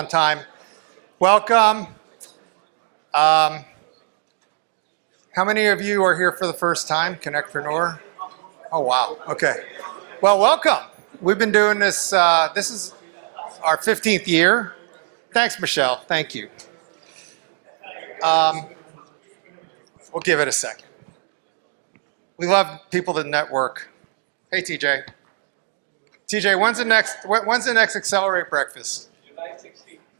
On time. Welcome. How many of you are here for the first time, CONNECTpreneur? Oh, wow. Okay. Well, welcome. We've been doing this. This is our 15th year. Thanks, Michelle. Thank you. We'll give it a second. We love people to network. Hey, TJ. TJ, when's the next Accelerate breakfast?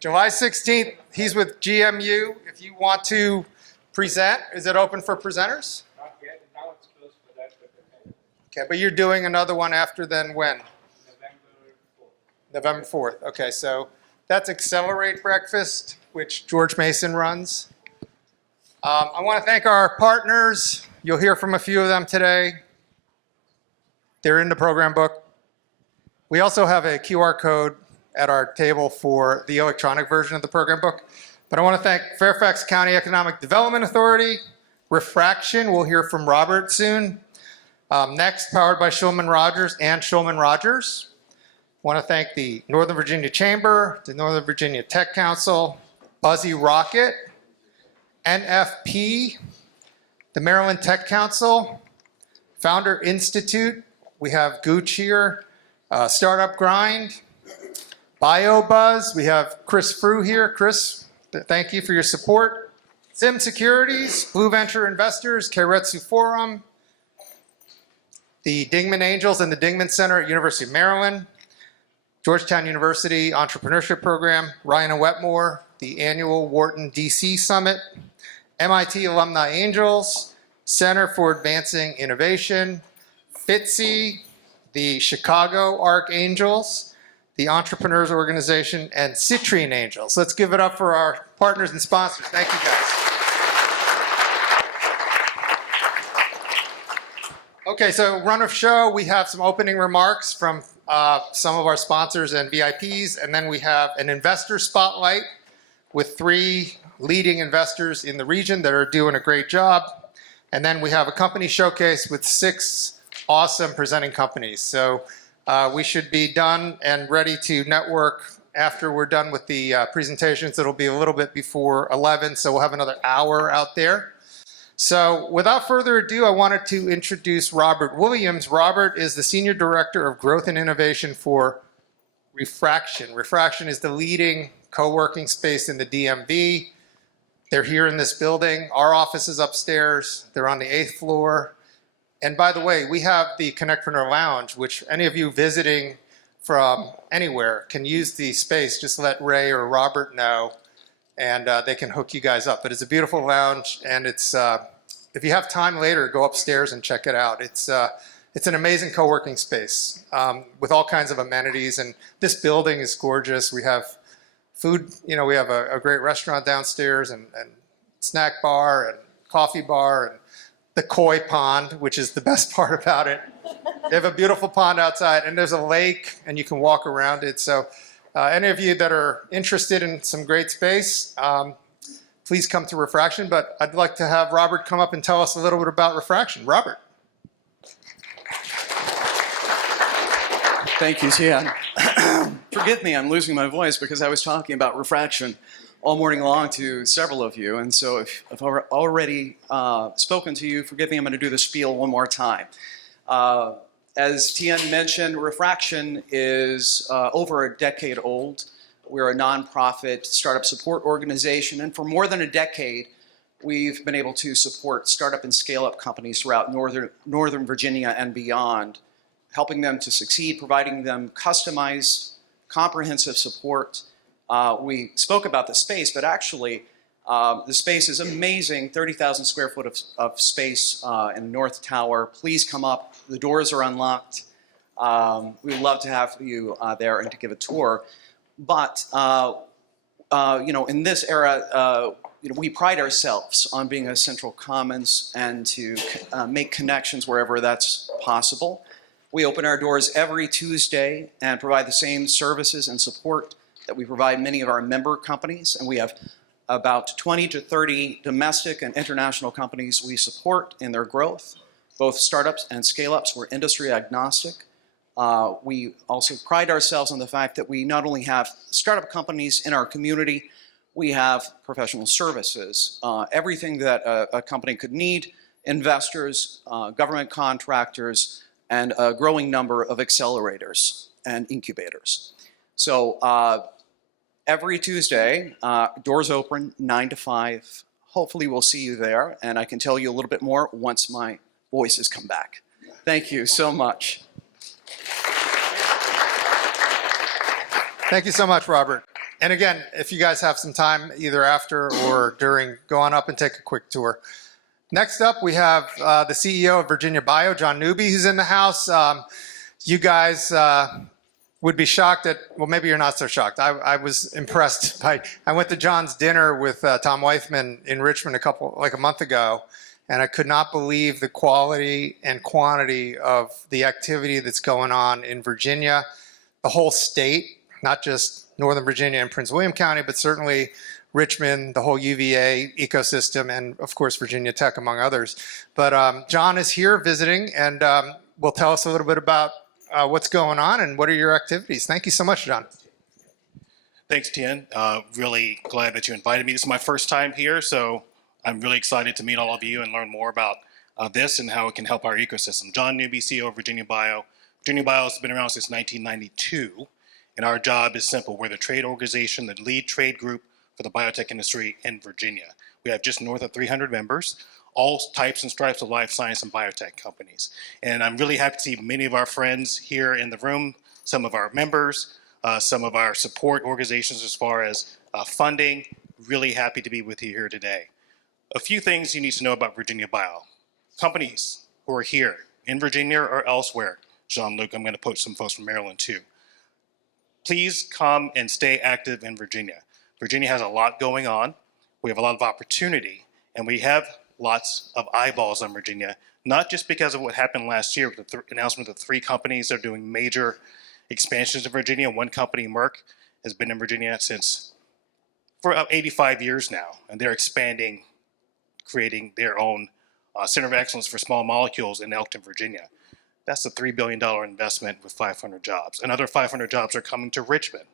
July 16th. He's with GMU. If you want to present, is it open for presenters? Not yet. Now it's closed for that. Okay, but you're doing another one after then when? November 4th. November 4th. Okay, so that's Accelerate Breakfast, which George Mason runs. I want to thank our partners. You'll hear from a few of them today. They're in the program book. We also have a QR code at our table for the electronic version of the program book. But I want to thank Fairfax County Economic Development Authority, Refraction, we'll hear from Robert soon. Next, powered by Shulman Rogers and Shulman Rogers. I want to thank the Northern Virginia Chamber, the Northern Virginia Tech Council, Buzzy Rocket, NFP, the Maryland Tech Council, Founder Institute, we have Gooch here, Startup Grind, BioBuzz, we have Chris Frew here. Chris, thank you for your support. Sim Securities, Blue Venture Investors, Keiretsu Forum, the Dingman Angels and the Dingman Center at University of Maryland, Georgetown University Entrepreneurship Program, Ryan and Wetmore, the annual Wharton DC Summit, MIT Alumni Angels, Center for Advancing Innovation, FITCI, the Chicago Archangels, the Entrepreneurs Organization, and Citrine Angels. Let's give it up for our partners and sponsors. Thank you, guys. Okay, so run of show, we have some opening remarks from some of our sponsors and VIPs, and then we have an investor spotlight with 3 leading investors in the region that are doing a great job. And then we have a company showcase with 6 awesome presenting companies. So we should be done and ready to network after we're done with the presentations. It'll be a little bit before 11, so we'll have another hour out there. So without further ado, I wanted to introduce Robert Williams. Robert is the Senior Director of Growth and Innovation for Refraction. Refraction is the leading co-working space in the DMV. They're here in this building. Our office is upstairs. They're on the 8th floor. And by the way, we have the CONNECTpreneur Lounge, which any of you visiting from anywhere can use the space. Just let Ray or Robert know, and they can hook you guys up. But it's a beautiful lounge, and it's if you have time later, go upstairs and check it out. It's an amazing co-working space with all kinds of amenities, and this building is gorgeous. We have food, you know, we have a great restaurant downstairs and snack bar and coffee bar and the koi pond, which is the best part about it. They have a beautiful pond outside, and there's a lake, and you can walk around it. So any of you that are interested in some great space, please come to Refraction. But I'd like to have Robert come up and tell us a little bit about Refraction. Robert. Thank you, Tian. Forgive me, I'm losing my voice because I was talking about Refraction all morning long to several of you, and so if I've already spoken to you, forgive me, I'm going to do the spiel one more time. As Tian mentioned, Refraction is over a decade old. We're a nonprofit startup support organization, and for more than a decade, we've been able to support startup and scale-up companies throughout Northern Virginia and beyond, helping them to succeed, providing them customized, comprehensive support. We spoke about the space, but actually the space is amazing, 30,000 square foot of space in North Tower. Please come up. The doors are unlocked. We'd love to have you there and to give a tour. But you know, in this era, you know, we pride ourselves on being a central commons and to make connections wherever that's possible. We open our doors every Tuesday and provide the same services and support that we provide many of our member companies, and we have about 20 to 30 domestic and international companies we support in their growth, both startups and scale-ups. We're industry agnostic. We also pride ourselves on the fact that we not only have startup companies in our community, we have professional services, everything that a company could need, investors, government contractors, and a growing number of accelerators and incubators. So every Tuesday, doors open 9 to 5. Hopefully we'll see you there, and I can tell you a little bit more once my voice has come back. Thank you so much. Thank you so much, Robert. And again, if you guys have some time, either after or during, go on up and take a quick tour. Next up, we have the CEO of Virginia Bio, John Newby, who's in the house. You guys would be shocked at, well, maybe you're not so shocked. I was impressed by, I went to John's dinner with Tom Weithman in Richmond a month ago, and I could not believe the quality and quantity of the activity that's going on in Virginia, the whole state, not just Northern Virginia and Prince William County, but certainly Richmond, the whole UVA ecosystem, and of course Virginia Tech, among others. But John is here visiting and will tell us a little bit about what's going on and what are your activities. Thank you so much, John. Thanks, Tien. Really glad that you invited me. This is my first time here, so I'm really excited to meet all of you and learn more about this and how it can help our ecosystem. John Newby, CEO of Virginia Bio. Virginia Bio has been around since 1992, and our job is simple. We're the trade organization, the lead trade group for the biotech industry in Virginia. We have just north of 300 members, all types and stripes of life science and biotech companies. And I'm really happy to see many of our friends here in the room, some of our members, some of our support organizations as far as funding. Really happy to be with you here today. A few things you need to know about Virginia Bio. Companies who are here in Virginia or elsewhere. Jean-Luc, I'm going to put some folks from Maryland too. Please come and stay active in Virginia. Virginia has a lot going on. We have a lot of opportunity, and we have lots of eyeballs on Virginia, not just because of what happened last year with the announcement of 3 companies that are doing major expansions in Virginia. One company, Merck, has been in Virginia for about 85 years now, and they're expanding, creating their own Center of Excellence for Small Molecules in Elkton, Virginia. That's a $3 billion investment with 500 jobs. Another 500 jobs are coming to Richmond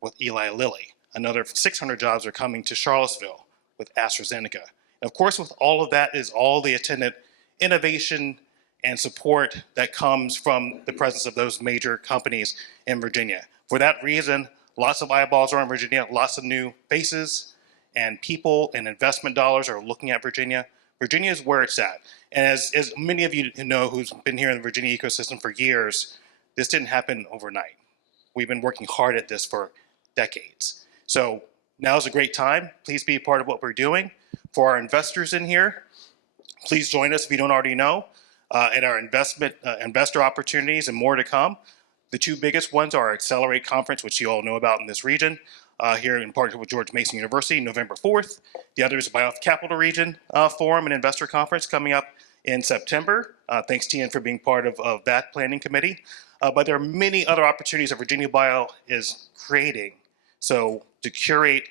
with Eli Lilly. Another 600 jobs are coming to Charlottesville with AstraZeneca. And of course, with all of that is all the attendant innovation and support that comes from the presence of those major companies in Virginia. For that reason, lots of eyeballs are on Virginia, lots of new faces and people and investment dollars are looking at Virginia. Virginia is where it's at. And as many of you know who's been here in the Virginia ecosystem for years, this didn't happen overnight. We've been working hard at this for decades. So now is a great time. Please be a part of what we're doing. For our investors in here, please join us if you don't already know in our investor opportunities and more to come. The 2 biggest ones are our Accelerate Conference, which you all know about in this region, here in partnership with George Mason University, November 4th. The other is the Bioth Capital Region Forum and Investor Conference coming up in September. Thanks, Tien, for being part of that planning committee. But there are many other opportunities that Virginia Bio is creating. So to curate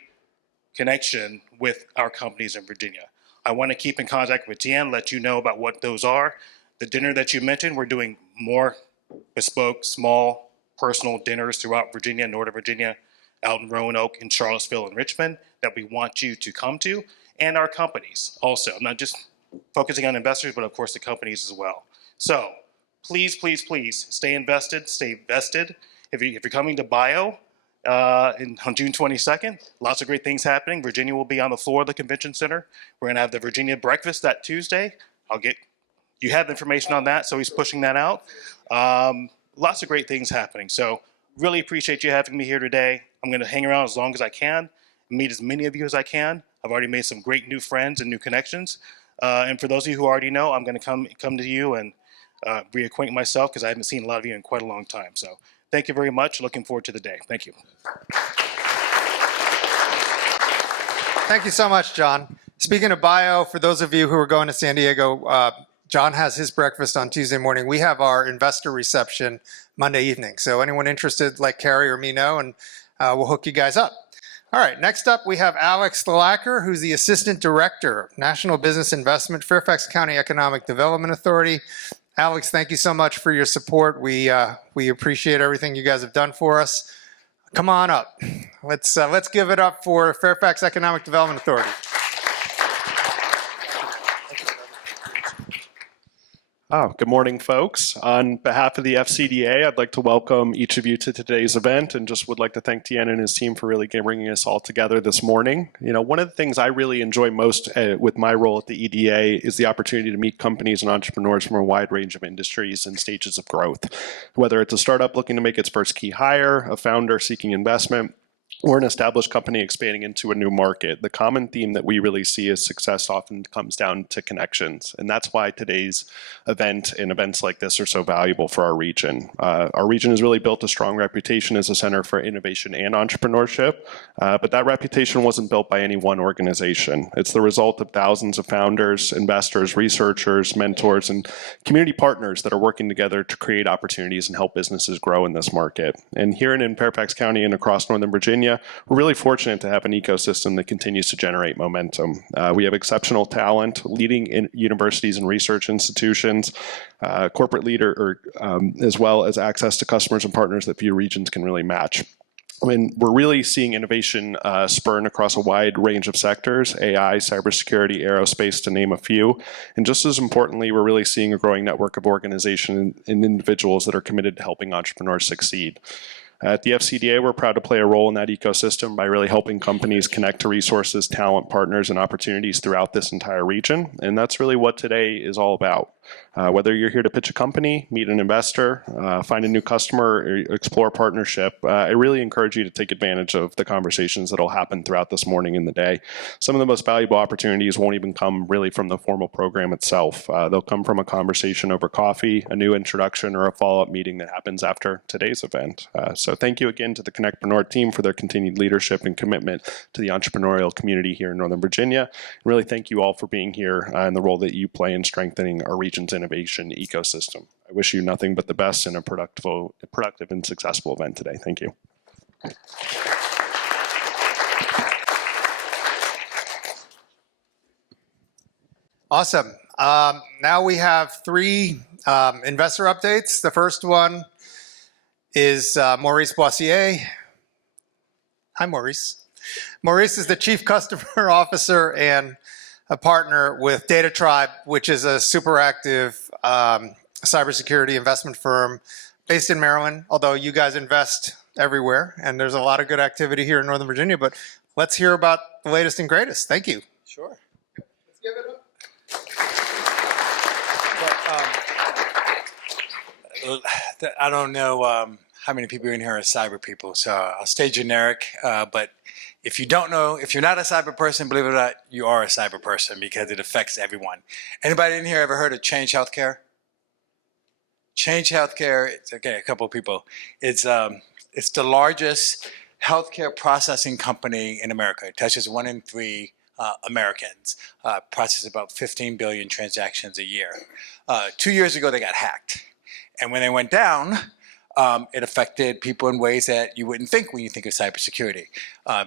connection with our companies in Virginia. I want to keep in contact with Tien, let you know about what those are. The dinner that you mentioned, we're doing more bespoke, small, personal dinners throughout Virginia, Northern Virginia, out in Roanoke, in Charlottesville, and Richmond that we want you to come to, and our companies also. I'm not just focusing on investors, but of course the companies as well. So please, please, please stay invested, stay vested. If you're coming to Bio on June 22nd, lots of great things happening. Virginia will be on the floor of the convention center. We're going to have the Virginia breakfast that Tuesday. You have information on that, so he's pushing that out. Lots of great things happening. So really appreciate you having me here today. I'm going to hang around as long as I can, meet as many of you as I can. I've already made some great new friends and new connections. And for those of you who already know, I'm going to come to you and reacquaint myself because I haven't seen a lot of you in quite a long time. So thank you very much. Looking forward to the day. Thank you. Thank you so much, John. Speaking of Bio, for those of you who are going to San Diego, John has his breakfast on Tuesday morning. We have our investor reception Monday evening. So anyone interested, let Carrie or me know, and we'll hook you guys up. All right, next up we have Alex Thalacker, who's the Assistant Director, National Business Investment, Fairfax County Economic Development Authority. Alex, thank you so much for your support. We appreciate everything you guys have done for us. Come on up. Let's give it up for Fairfax Economic Development Authority. Oh, good morning, folks. On behalf of the FCDA, I'd like to welcome each of you to today's event and just would like to thank Tien and his team for really bringing us all together this morning. You know, one of the things I really enjoy most with my role at the EDA is the opportunity to meet companies and entrepreneurs from a wide range of industries and stages of growth. Whether it's a startup looking to make its first key hire, a founder seeking investment, or an established company expanding into a new market, the common theme that we really see is success often comes down to connections. And that's why today's event and events like this are so valuable for our region. Our region has really built a strong reputation as a center for innovation and entrepreneurship, but that reputation wasn't built by any one organization. It's the result of thousands of founders, investors, researchers, mentors, and community partners that are working together to create opportunities and help businesses grow in this market. And here in Fairfax County and across Northern Virginia, we're really fortunate to have an ecosystem that continues to generate momentum. We have exceptional talent, leading universities and research institutions, corporate leader, as well as access to customers and partners that few regions can really match. I mean, we're really seeing innovation spurn across a wide range of sectors: AI, cybersecurity, aerospace, to name a few. And just as importantly, we're really seeing a growing network of organizations and individuals that are committed to helping entrepreneurs succeed. At the FCDA, we're proud to play a role in that ecosystem by really helping companies connect to resources, talent, partners, and opportunities throughout this entire region. And that's really what today is all about. Whether you're here to pitch a company, meet an investor, find a new customer, or explore partnership, I really encourage you to take advantage of the conversations that will happen throughout this morning and the day. Some of the most valuable opportunities won't even come really from the formal program itself. They'll come from a conversation over coffee, a new introduction, or a follow-up meeting that happens after today's event. So thank you again to the CONNECTpreneur team for their continued leadership and commitment to the entrepreneurial community here in Northern Virginia. And really thank you all for being here and the role that you play in strengthening our region's innovation ecosystem. I wish you nothing but the best in a productive and successful event today. Thank you. Awesome. Now we have three investor updates. The first one is Maurice Boissier. Hi, Maurice. Maurice is the Chief Customer Officer and a partner with Data Tribe, which is a super active cybersecurity investment firm based in Maryland, although you guys invest everywhere, and there's a lot of good activity here in Northern Virginia, but let's hear about the latest and greatest. Thank you. Sure. Let's give it up. I don't know how many people in here are cyber people, so I'll stay generic. But if you don't know, if you're not a cyber person, believe it or not, you are a cyber person because it affects everyone. Anybody in here ever heard of Change Healthcare? Change Healthcare, it's, okay, a couple of people. It's the largest healthcare processing company in America. It touches 1 in 3 Americans, processes about 15 billion transactions a year. 2 years ago, they got hacked. And when they went down, it affected people in ways that you wouldn't think when you think of cybersecurity.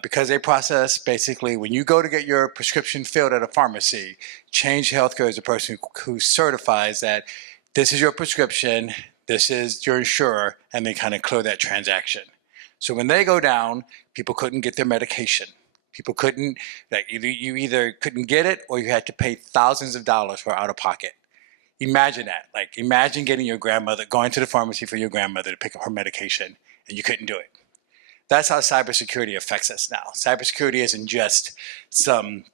Because they process, basically, when you go to get your prescription filled at a pharmacy, Change Healthcare is the person who certifies that this is your prescription, this is your insurer, and they kind of clear that transaction. So when they go down, people couldn't get their medication. People couldn't, like, you either couldn't get it or you had to pay thousands of dollars for out of pocket. Imagine that. Like, imagine getting your grandmother, going to the pharmacy for your grandmother to pick up her medication, and you couldn't do it. That's how cybersecurity affects us now. Cybersecurity isn't just some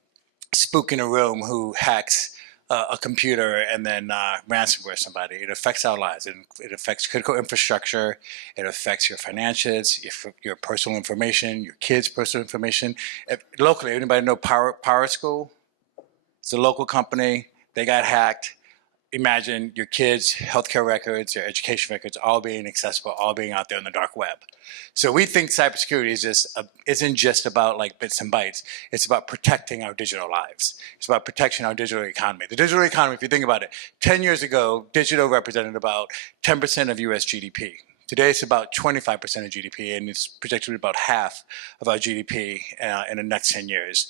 spook in a room who hacks a computer and then ransomware somebody. It affects our lives. It affects critical infrastructure. It affects your finances, your personal information, your kids' personal information. Locally, anybody know Power School? It's a local company. They got hacked. Imagine your kids' healthcare records, your education records, all being accessible, all being out there on the dark web. So we think cybersecurity isn't just about like bits and bytes. It's about protecting our digital lives. It's about protecting our digital economy. The digital economy, if you think about it, 10 years ago, digital represented about 10% of US GDP. Today, it's about 25% of GDP, and it's projected to be about half of our GDP in the next 10 years.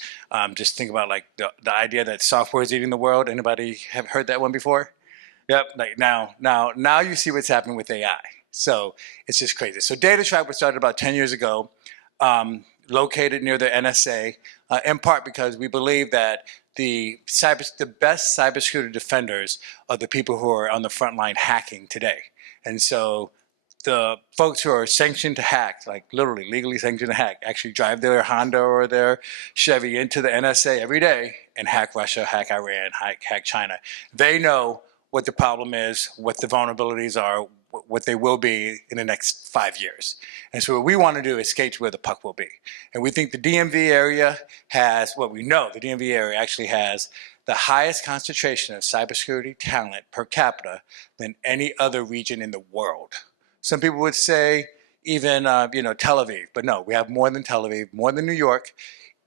Just think about like the idea that software is eating the world. Anybody have heard that one before? Yep. Like now you see what's happening with AI. So it's just crazy. So DataTribe was started about 10 years ago, located near the NSA, in part because we believe that the best cybersecurity defenders are the people who are on the front line hacking today. And so the folks who are sanctioned to hack, like literally legally sanctioned to hack, actually drive their Honda or their Chevy into the NSA every day and hack Russia, hack Iran, hack China. They know what the problem is, what the vulnerabilities are, what they will be in the next 5 years. And so what we want to do is skate to where the puck will be. And we think the DMV area has, well, we know the DMV area actually has the highest concentration of cybersecurity talent per capita than any other region in the world. Some people would say even, Tel Aviv, but no, we have more than Tel Aviv, more than New York.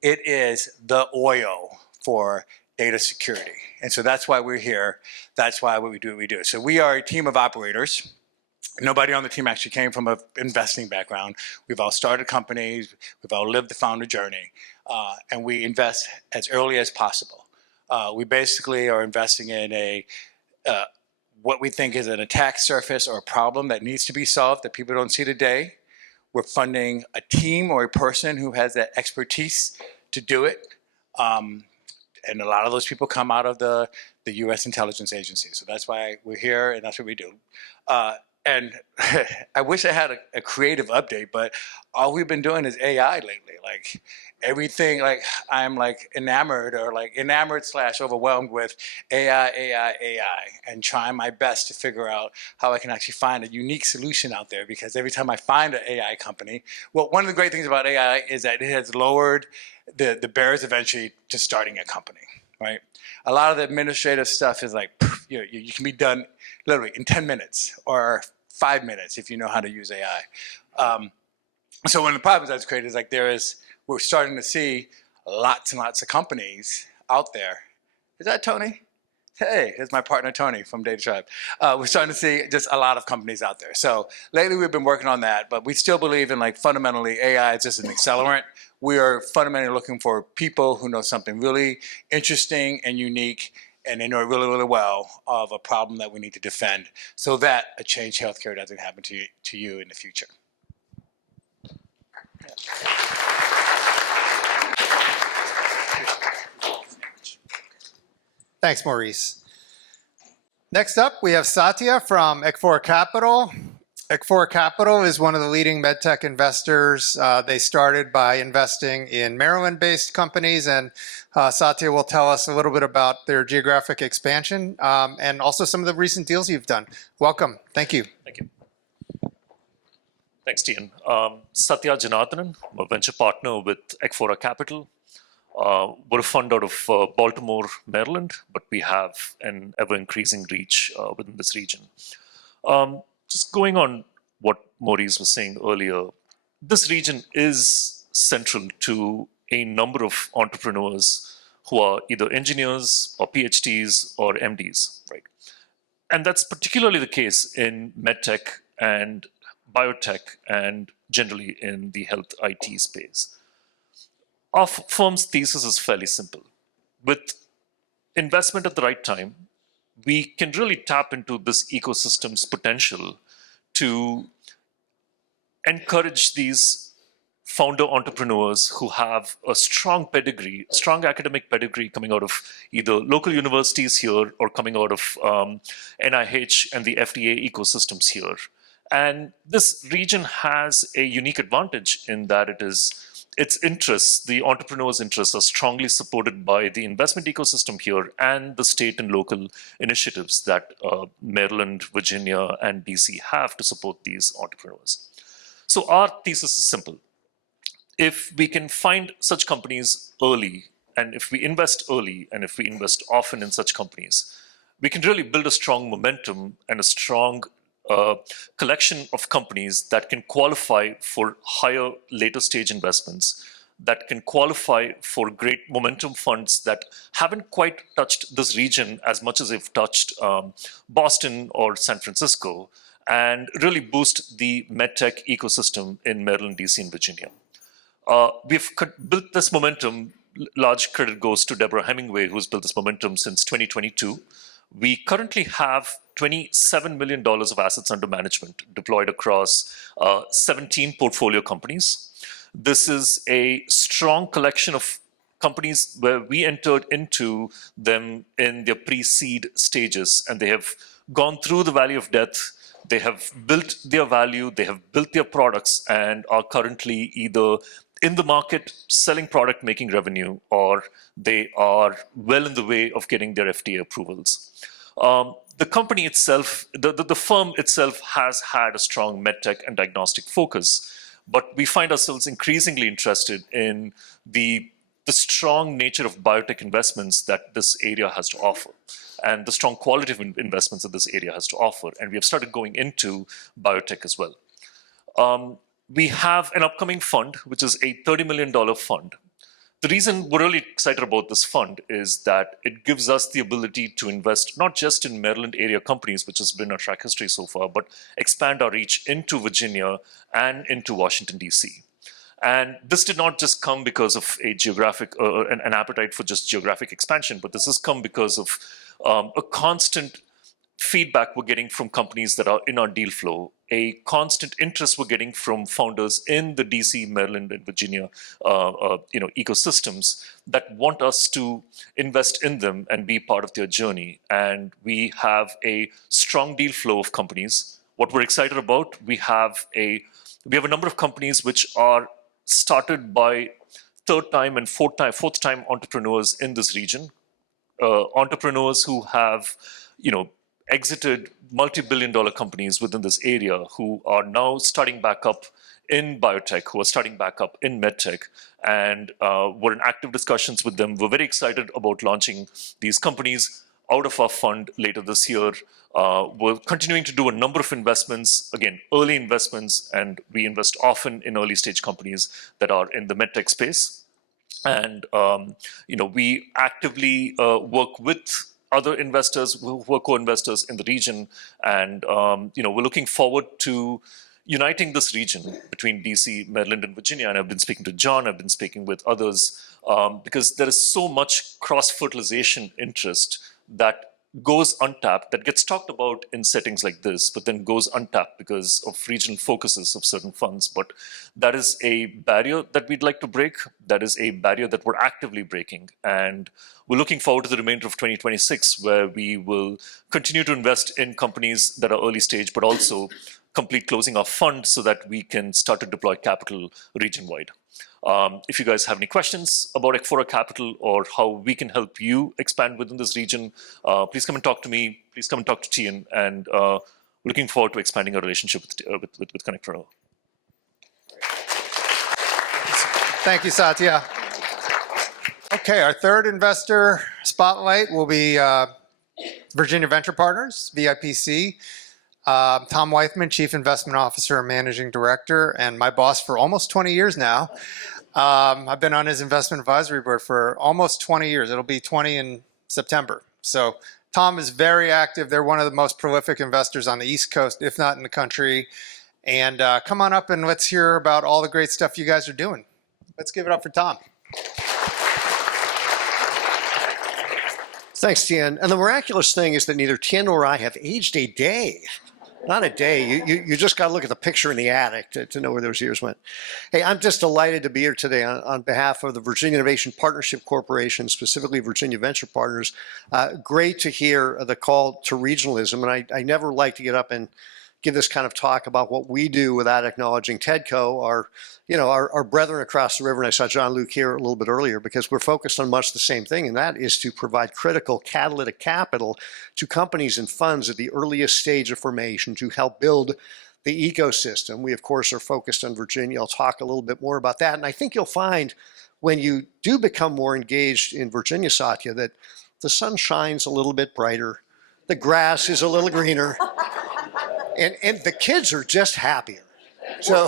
It is the oil for data security. And so that's why we're here. That's why we do what we do. So we are a team of operators. Nobody on the team actually came from an investing background. We've all started companies. We've all lived the founder journey. And we invest as early as possible. We basically are investing in what we think is an attack surface or a problem that needs to be solved that people don't see today. We're funding a team or a person who has that expertise to do it. And a lot of those people come out of the U.S. intelligence agency. So that's why we're here, and that's what we do. And I wish I had a creative update, but all we've been doing is AI lately. Like everything, like I'm like enamored / overwhelmed with AI, and trying my best to figure out how I can actually find a unique solution out there. Because every time I find an AI company, well, one of the great things about AI is that it has lowered the barriers eventually to starting a company, right? A lot of the administrative stuff is like, you can be done literally in 10 minutes or 5 minutes if you know how to use AI. So one of the problems that's created is like we're starting to see lots and lots of companies out there. Is that Tony? Hey, here's my partner Tony from DataTribe. We're starting to see just a lot of companies out there. So lately we've been working on that, but we still believe in like fundamentally AI is just an accelerant. We are fundamentally looking for people who know something really interesting and unique, and they know it really, really well of a problem that we need to defend so that a changed healthcare doesn't happen to you in the future. Thanks, Maurice. Next up, we have Satya from Ekphora Capital. Ekphora Capital is one of the leading medtech investors. They started by investing in Maryland-based companies, and Satya will tell us a little bit about their geographic expansion and also some of the recent deals you've done. Welcome. Thank you. Thank you. Thanks, Tian. Satya Janardhanan, I'm a venture partner with Ekphora Capital. We're a fund out of Baltimore, Maryland, but we have an ever-increasing reach within this region. Just going on what Maurice was saying earlier, this region is central to a number of entrepreneurs who are either engineers or PhDs or MDs, right? And that's particularly the case in medtech and biotech and generally in the health IT space. Our firm's thesis is fairly simple. With investment at the right time, we can really tap into this ecosystem's potential to encourage these founder entrepreneurs who have a strong pedigree, strong academic pedigree coming out of either local universities here or coming out of NIH and the FDA ecosystems here. And this region has a unique advantage in that its interests, the entrepreneurs' interests, are strongly supported by the investment ecosystem here and the state and local initiatives that Maryland, Virginia, and DC have to support these entrepreneurs. So our thesis is simple. If we can find such companies early, and if we invest early, and if we invest often in such companies, we can really build a strong momentum and a strong collection of companies that can qualify for higher later stage investments, that can qualify for great momentum funds that haven't quite touched this region as much as they've touched Boston or San Francisco, and really boost the medtech ecosystem in Maryland, DC, and Virginia. We've built this momentum. Large credit goes to Deborah Hemingway, who's built this momentum since 2022. We currently have $27 million of assets under management deployed across 17 portfolio companies. This is a strong collection of companies where we entered into them in their pre-seed stages, and they have gone through the valley of death. They have built their value, they have built their products, and are currently either in the market selling product, making revenue, or they are well in the way of getting their FDA approvals. The company itself, the firm itself has had a strong medtech and diagnostic focus, but we find ourselves increasingly interested in the strong nature of biotech investments that this area has to offer, and the strong quality of investments that this area has to offer. And we have started going into biotech as well. We have an upcoming fund, which is a $30 million fund. The reason we're really excited about this fund is that it gives us the ability to invest not just in Maryland area companies, which has been our track history so far, but expand our reach into Virginia and into Washington, D.C. And this did not just come because of a geographic, an appetite for just geographic expansion, but this has come because of a constant feedback we're getting from companies that are in our deal flow, a constant interest we're getting from founders in the DC, Maryland, and Virginia ecosystems that want us to invest in them and be part of their journey. And we have a strong deal flow of companies. What we're excited about, we have a number of companies which are started by third-time and fourth-time entrepreneurs in this region, entrepreneurs who have, exited multi-billion-dollar companies within this area, who are now starting back up in biotech, who are starting back up in medtech, and we're in active discussions with them. We're very excited about launching these companies out of our fund later this year. We're continuing to do a number of investments, again, early investments, and we invest often in early stage companies that are in the medtech space. And we actively work with other investors who are co-investors in the region, and we're looking forward to uniting this region between DC, Maryland, and Virginia. And I've been speaking to John, I've been speaking with others, because there is so much cross-fertilization interest that goes untapped, that gets talked about in settings like this, but then goes untapped because of regional focuses of certain funds. But that is a barrier that we'd like to break. That is a barrier that we're actively breaking. And we're looking forward to the remainder of 2026, where we will continue to invest in companies that are early stage, but also complete closing our fund so that we can start to deploy capital region-wide. If you guys have any questions about Ekfora Capital or how we can help you expand within this region, please come and talk to me. Please come and talk to Tian, and looking forward to expanding our relationship with CONNECTpreneur. Thank you, Satya. Okay, our third investor spotlight will be Virginia Venture Partners, VIPC. Tom Weithman, Chief Investment Officer and Managing Director, and my boss for almost 20 years now. I've been on his investment advisory board for almost 20 years. It'll be 20 in September. So Tom is very active. They're one of the most prolific investors on the East Coast, if not in the country. And come on up and let's hear about all the great stuff you guys are doing. Let's give it up for Tom. Thanks, Tian. And the miraculous thing is that neither Tian nor I have aged a day. Not a day. You just got to look at the picture in the attic to know where those years went. Hey, I'm just delighted to be here today on behalf of the Virginia Innovation Partnership Corporation, specifically Virginia Venture Partners. Great to hear the call to regionalism. And I never like to get up and give this kind of talk about what we do without acknowledging TEDCO, our brethren across the river. And I saw John Luke here a little bit earlier, because we're focused on much the same thing, and that is to provide critical catalytic capital to companies and funds at the earliest stage of formation to help build the ecosystem. We, of course, are focused on Virginia. I'll talk a little bit more about that. And I think you'll find when you do become more engaged in Virginia, Satya, that the sun shines a little bit brighter, the grass is a little greener, and the kids are just happier. So,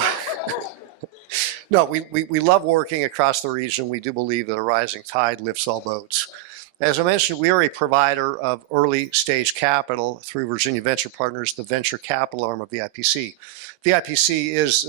no, we love working across the region. We do believe that a rising tide lifts all boats. As I mentioned, we are a provider of early stage capital through Virginia Venture Partners, the venture capital arm of VIPC. VIPC is,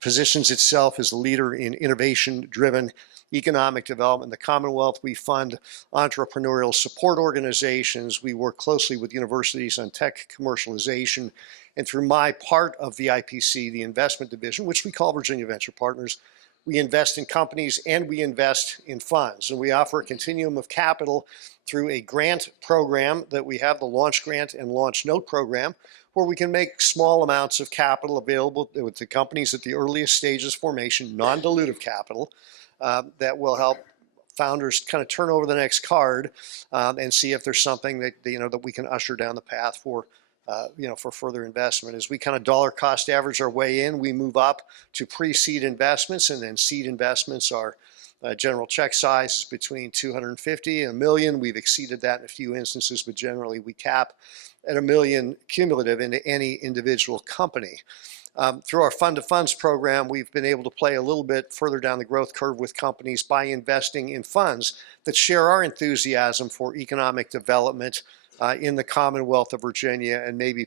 positions itself as a leader in innovation-driven economic development in the Commonwealth. We fund entrepreneurial support organizations. We work closely with universities on tech commercialization. And through my part of VIPC, the investment division, which we call Virginia Venture Partners, we invest in companies and we invest in funds. And we offer a continuum of capital through a grant program that we have, the Launch Grant and Launch Note program, where we can make small amounts of capital available to companies at the earliest stages of formation, non-dilutive capital, that will help founders kind of turn over the next card and see if there's something that, that we can usher down the path for for further investment. As we kind of dollar cost average our way in, we move up to pre-seed investments, and then seed investments are general check size is between 250 and $1 million. We've exceeded that in a few instances, but generally we cap at $1 million cumulative into any individual company. Through our fund of funds program, we've been able to play a little bit further down the growth curve with companies by investing in funds that share our enthusiasm for economic development in the Commonwealth of Virginia, and maybe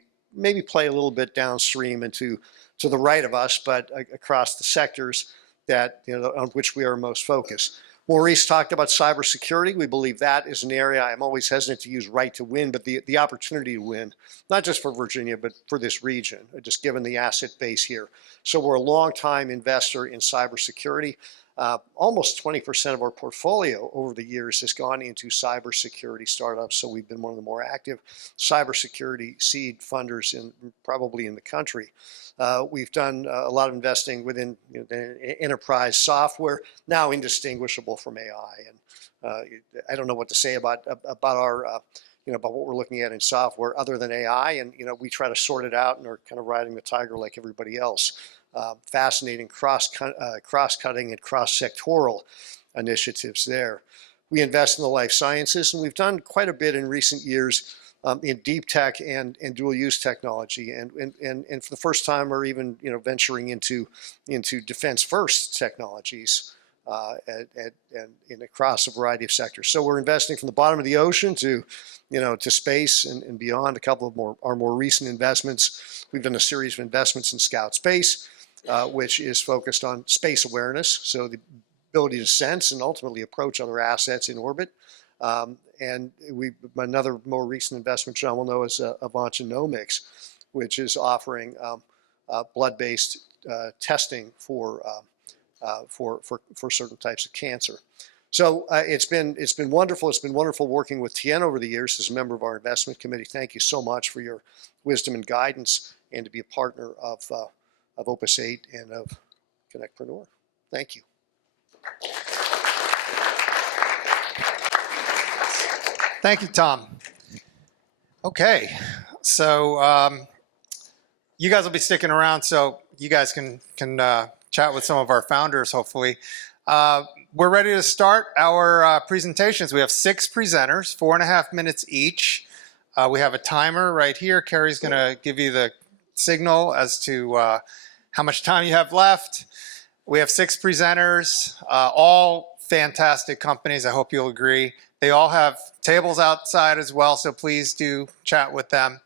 play a little bit downstream into to the right of us, but across the sectors that on which we are most focused. Maurice talked about cybersecurity. We believe that is an area, I'm always hesitant to use right to win, but the opportunity to win, not just for Virginia, but for this region, just given the asset base here. So we're a long-time investor in cybersecurity. Almost 20% of our portfolio over the years has gone into cybersecurity startups, so we've been one of the more active cybersecurity seed funders probably in the country. We've done a lot of investing within enterprise software, now indistinguishable from AI. And I don't know what to say about our about what we're looking at in software other than AI. And we try to sort it out and are kind of riding the tiger like everybody else. Fascinating cross-cutting and cross-sectoral initiatives there. We invest in the life sciences, and we've done quite a bit in recent years in deep tech and dual-use technology, and for the first time are even venturing into defense-first technologies and across a variety of sectors. So we're investing from the bottom of the ocean to to space and beyond. A couple of our more recent investments, we've done a series of investments in Scout Space, which is focused on space awareness, so the ability to sense and ultimately approach other assets in orbit. And another more recent investment John will know is Avantinomics, which is offering blood-based testing for certain types of cancer. So it's been wonderful. It's been wonderful working with Tien over the years as a member of our investment committee. Thank you so much for your wisdom and guidance, and to be a partner of Opus 8 and of CONNECTpreneur. Thank you. Thank you, Tom. Okay, so you guys will be sticking around, so you guys can chat with some of our founders, hopefully. We're ready to start our presentations. We have 6 presenters, 4.5 minutes each. We have a timer right here. Carrie's going to give you the signal as to how much time you have left. We have 6 presenters, all fantastic companies. I hope you'll agree. They all have tables outside as well, so please do chat with them.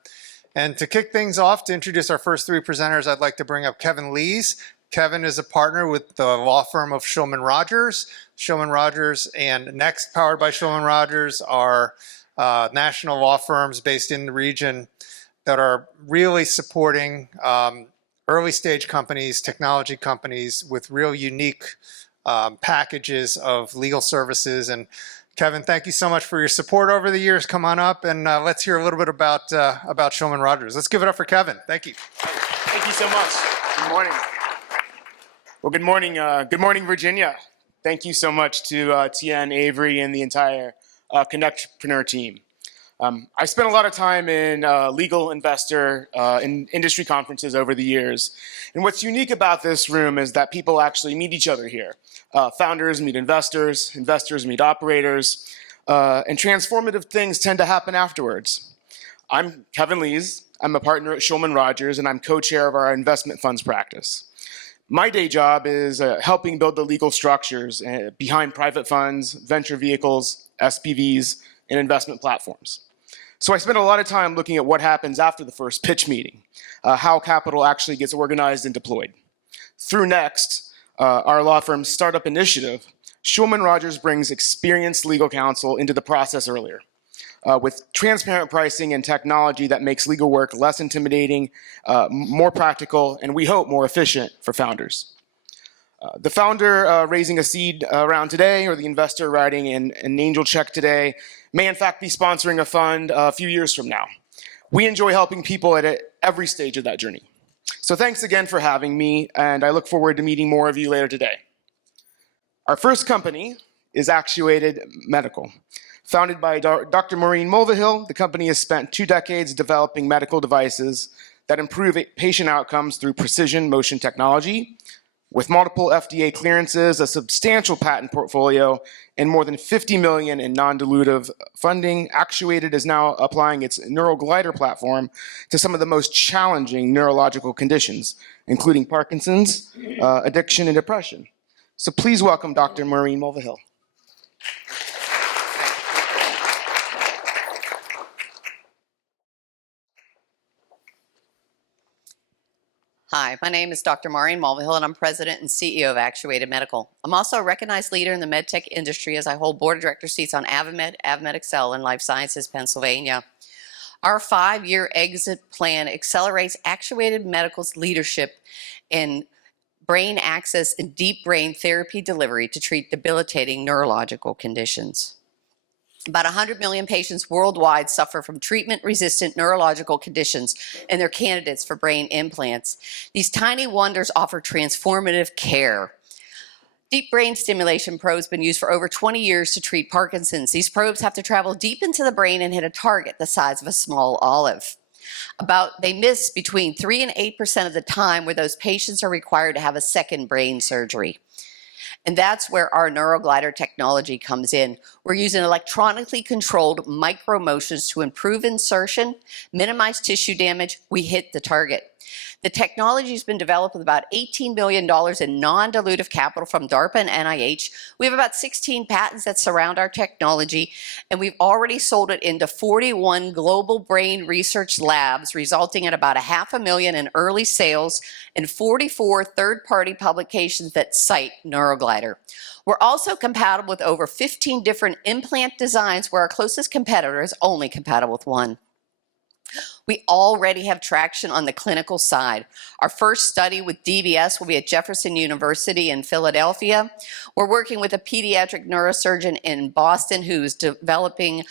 And to kick things off, to introduce our first 3 presenters, I'd like to bring up Kevin Lees. Kevin is a partner with the law firm of Shulman Rogers. Shulman Rogers and Next, powered by Shulman Rogers, are national law firms based in the region that are really supporting early stage companies, technology companies with real unique packages of legal services. And Kevin, thank you so much for your support over the years. Come on up and let's hear a little bit about Shulman Rogers. Let's give it up for Kevin. Thank you. Thank you so much. Good morning. Well, good morning, Virginia. Thank you so much to Tien, Avery, and the entire CONNECTpreneur team. I spent a lot of time in legal investor in industry conferences over the years. And what's unique about this room is that people actually meet each other here. Founders meet investors, investors meet operators, and transformative things tend to happen afterwards. I'm Kevin Lees. I'm a partner at Shulman Rogers, and I'm co-chair of our investment funds practice. My day job is helping build the legal structures behind private funds, venture vehicles, SPVs, and investment platforms. So I spend a lot of time looking at what happens after the first pitch meeting, how capital actually gets organized and deployed. Through Next, our law firm's startup initiative, Schulman Rogers brings experienced legal counsel into the process earlier, with transparent pricing and technology that makes legal work less intimidating, more practical, and we hope more efficient for founders. The founder raising a seed round today, or the investor writing an angel check today, may in fact be sponsoring a fund a few years from now. We enjoy helping people at every stage of that journey. So thanks again for having me, and I look forward to meeting more of you later today. Our first company is Actuated Medical. Founded by Dr. Maureen Mulvihill, the company has spent 2 decades developing medical devices that improve patient outcomes through precision motion technology. With multiple FDA clearances, a substantial patent portfolio, and more than $50 million in non-dilutive funding, Actuated is now applying its neural glider platform to some of the most challenging neurological conditions, including Parkinson's, addiction, and depression. So please welcome Dr. Maureen Mulvihill. Hi, my name is Dr. Maureen Mulvihill, and I'm President and CEO of Actuated Medical. I'm also a recognized leader in the medtech industry as I hold board of director seats on AVMed, AVMed Excel, and Life Sciences Pennsylvania. Our 5-year exit plan accelerates Actuated Medical's leadership in brain access and deep brain therapy delivery to treat debilitating neurological conditions. About 100 million patients worldwide suffer from treatment-resistant neurological conditions, and they're candidates for brain implants. These tiny wonders offer transformative care. Deep brain stimulation probes have been used for over 20 years to treat Parkinson's. These probes have to travel deep into the brain and hit a target the size of a small olive. They miss between 3 and 8% of the time where those patients are required to have a second brain surgery. And that's where our neuroglider technology comes in. We're using electronically controlled micro motions to improve insertion, minimize tissue damage. We hit the target. The technology has been developed with about $18 billion in non-dilutive capital from DARPA and NIH. We have about 16 patents that surround our technology, and we've already sold it into 41 global brain research labs, resulting in about $500,000 in early sales and 44 third-party publications that cite neuroglider. We're also compatible with over 15 different implant designs, where our closest competitor is only compatible with one. We already have traction on the clinical side. Our first study with DBS will be at Jefferson University in Philadelphia. We're working with a pediatric neurosurgeon in Boston who's developing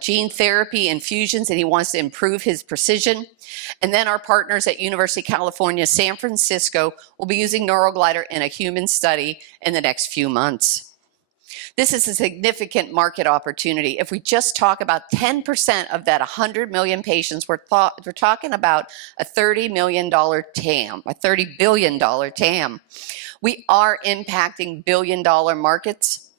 gene therapy infusions, and he wants to improve his precision. And then our partners at University of California, San Francisco, will be using neuroglider in a human study in the next few months. This is a significant market opportunity. If we just talk about 10% of that 100 million patients, we're talking about a $30 million TAM, a $30 billion TAM. We are impacting billion-dollar markets.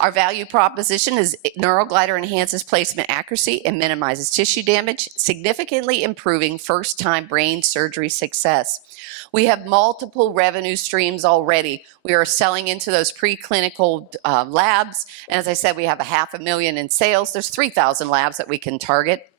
Our value proposition is neuroglider enhances placement accuracy and minimizes tissue damage, significantly improving first-time brain surgery success. We have multiple revenue streams already. We are selling into those preclinical labs. And as I said, we have $500,000 in sales. There's 3,000 labs that we can target.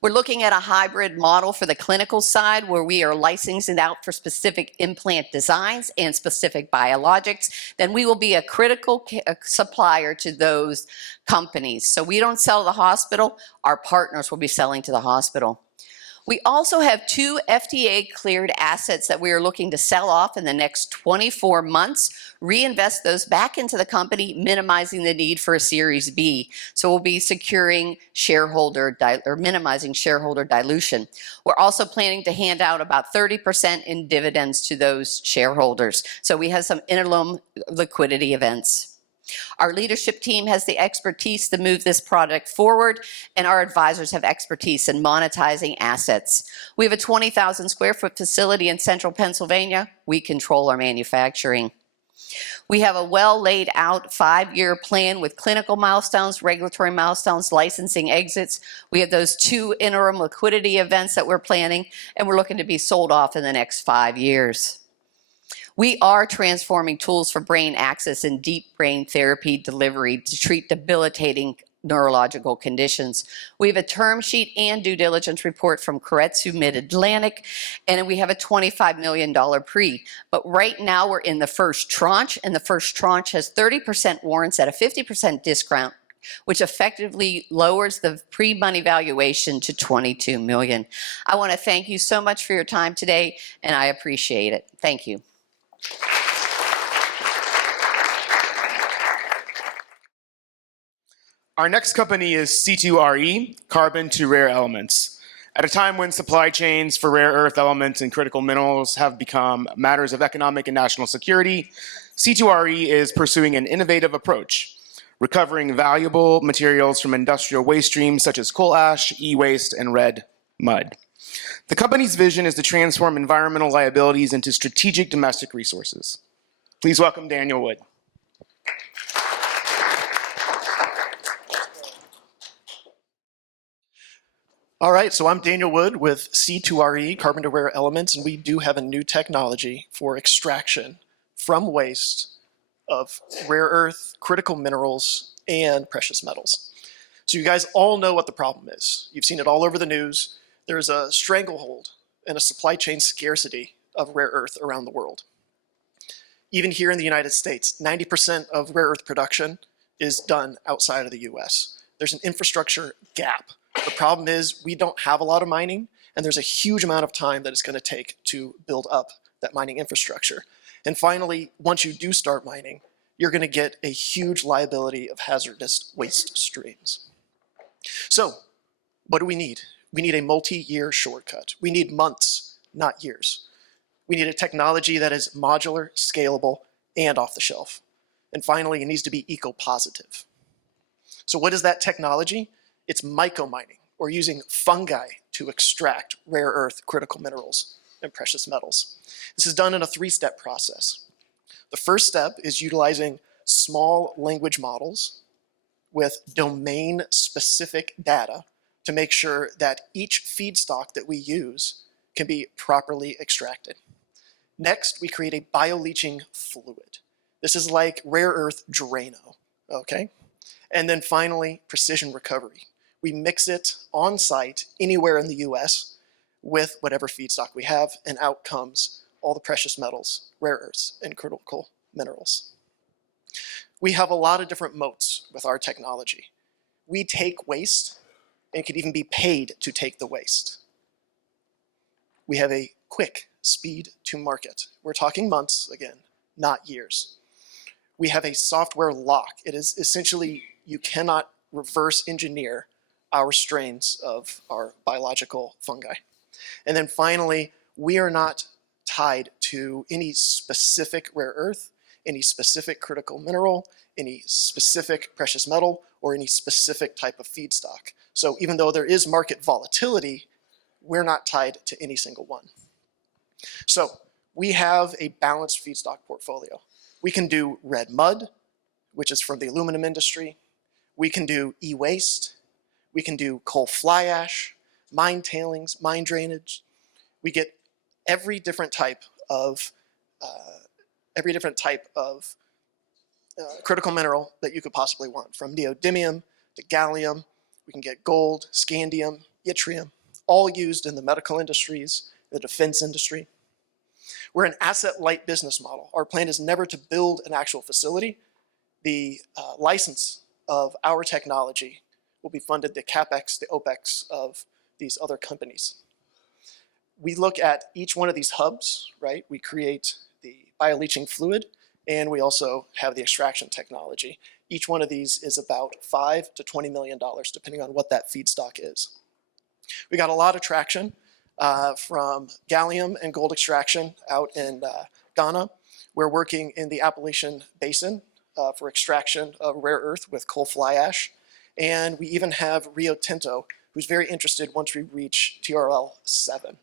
We're looking at a hybrid model for the clinical side, where we are licensing out for specific implant designs and specific biologics. Then we will be a critical supplier to those companies. So we don't sell to the hospital. Our partners will be selling to the hospital. We also have 2 FDA-cleared assets that we are looking to sell off in the next 24 months, reinvest those back into the company, minimizing the need for a Series B. So we'll be securing minimizing shareholder dilution. We're also planning to hand out about 30% in dividends to those shareholders. So we have some interim liquidity events. Our leadership team has the expertise to move this product forward, and our advisors have expertise in monetizing assets. We have a 20,000 square foot facility in central Pennsylvania. We control our manufacturing. We have a well laid out 5-year plan with clinical milestones, regulatory milestones, licensing exits. We have those 2 interim liquidity events that we're planning, and we're looking to be sold off in the next 5 years. We are transforming tools for brain access and deep brain therapy delivery to treat debilitating neurological conditions. We have a term sheet and due diligence report from Keiretsu Mid-Atlantic, and we have a $25 million pre. But right now we're in the first tranche, and the first tranche has 30% warrants at a 50% discount, which effectively lowers the pre-money valuation to $22 million. I want to thank you so much for your time today, and I appreciate it. Thank you. Our next company is C2RE, Carbon to Rare Elements. At a time when supply chains for rare earth elements and critical minerals have become matters of economic and national security, C2RE is pursuing an innovative approach, recovering valuable materials from industrial waste streams such as coal ash, e-waste, and red mud. The company's vision is to transform environmental liabilities into strategic domestic resources. Please welcome Daniel Wood. All right, so I'm Daniel Wood with C2RE, Carbon to Rare Elements, and we do have a new technology for extraction from waste of rare earth, critical minerals, and precious metals. So you guys all know what the problem is. You've seen it all over the news. There's a stranglehold and a supply chain scarcity of rare earth around the world. Even here in the United States, 90% of rare earth production is done outside of the US. There's an infrastructure gap. The problem is we don't have a lot of mining, and there's a huge amount of time that it's going to take to build up that mining infrastructure. And finally, once you do start mining, you're going to get a huge liability of hazardous waste streams. So what do we need? We need a multi-year shortcut. We need months, not years. We need a technology that is modular, scalable, and off the shelf. And finally, it needs to be eco-positive. So what is that technology? It's mycomining, or using fungi to extract rare earth, critical minerals, and precious metals. This is done in a three-step process. The first step is utilizing small language models with domain-specific data to make sure that each feedstock that we use can be properly extracted. Next, we create a bioleaching fluid. This is like rare earth Drano, okay? And then finally, precision recovery. We mix it on site anywhere in the US with whatever feedstock we have, and out comes all the precious metals, rare earths, and critical minerals. We have a lot of different moats with our technology. We take waste and can even be paid to take the waste. We have a quick speed to market. We're talking months, again, not years. We have a software lock. It is essentially, you cannot reverse engineer our strains of our biological fungi. And then finally, we are not tied to any specific rare earth, any specific critical mineral, any specific precious metal, or any specific type of feedstock. So even though there is market volatility, we're not tied to any single one. So we have a balanced feedstock portfolio. We can do red mud, which is from the aluminum industry. We can do e-waste. We can do coal fly ash, mine tailings, mine drainage. We get every different type of critical mineral that you could possibly want, from neodymium to gallium. We can get gold, scandium, yttrium, all used in the medical industries, the defense industry. We're an asset-light business model. Our plan is never to build an actual facility. The license of our technology will be funded the CapEx, the OpEx of these other companies. We look at each one of these hubs, right? We create the bioleaching fluid, and we also have the extraction technology. Each one of these is about $5 to $20 million, depending on what that feedstock is. We got a lot of traction from gallium and gold extraction out in Ghana. We're working in the Appalachian Basin for extraction of rare earth with coal fly ash. And we even have Rio Tinto, who's very interested once we reach TRL 7.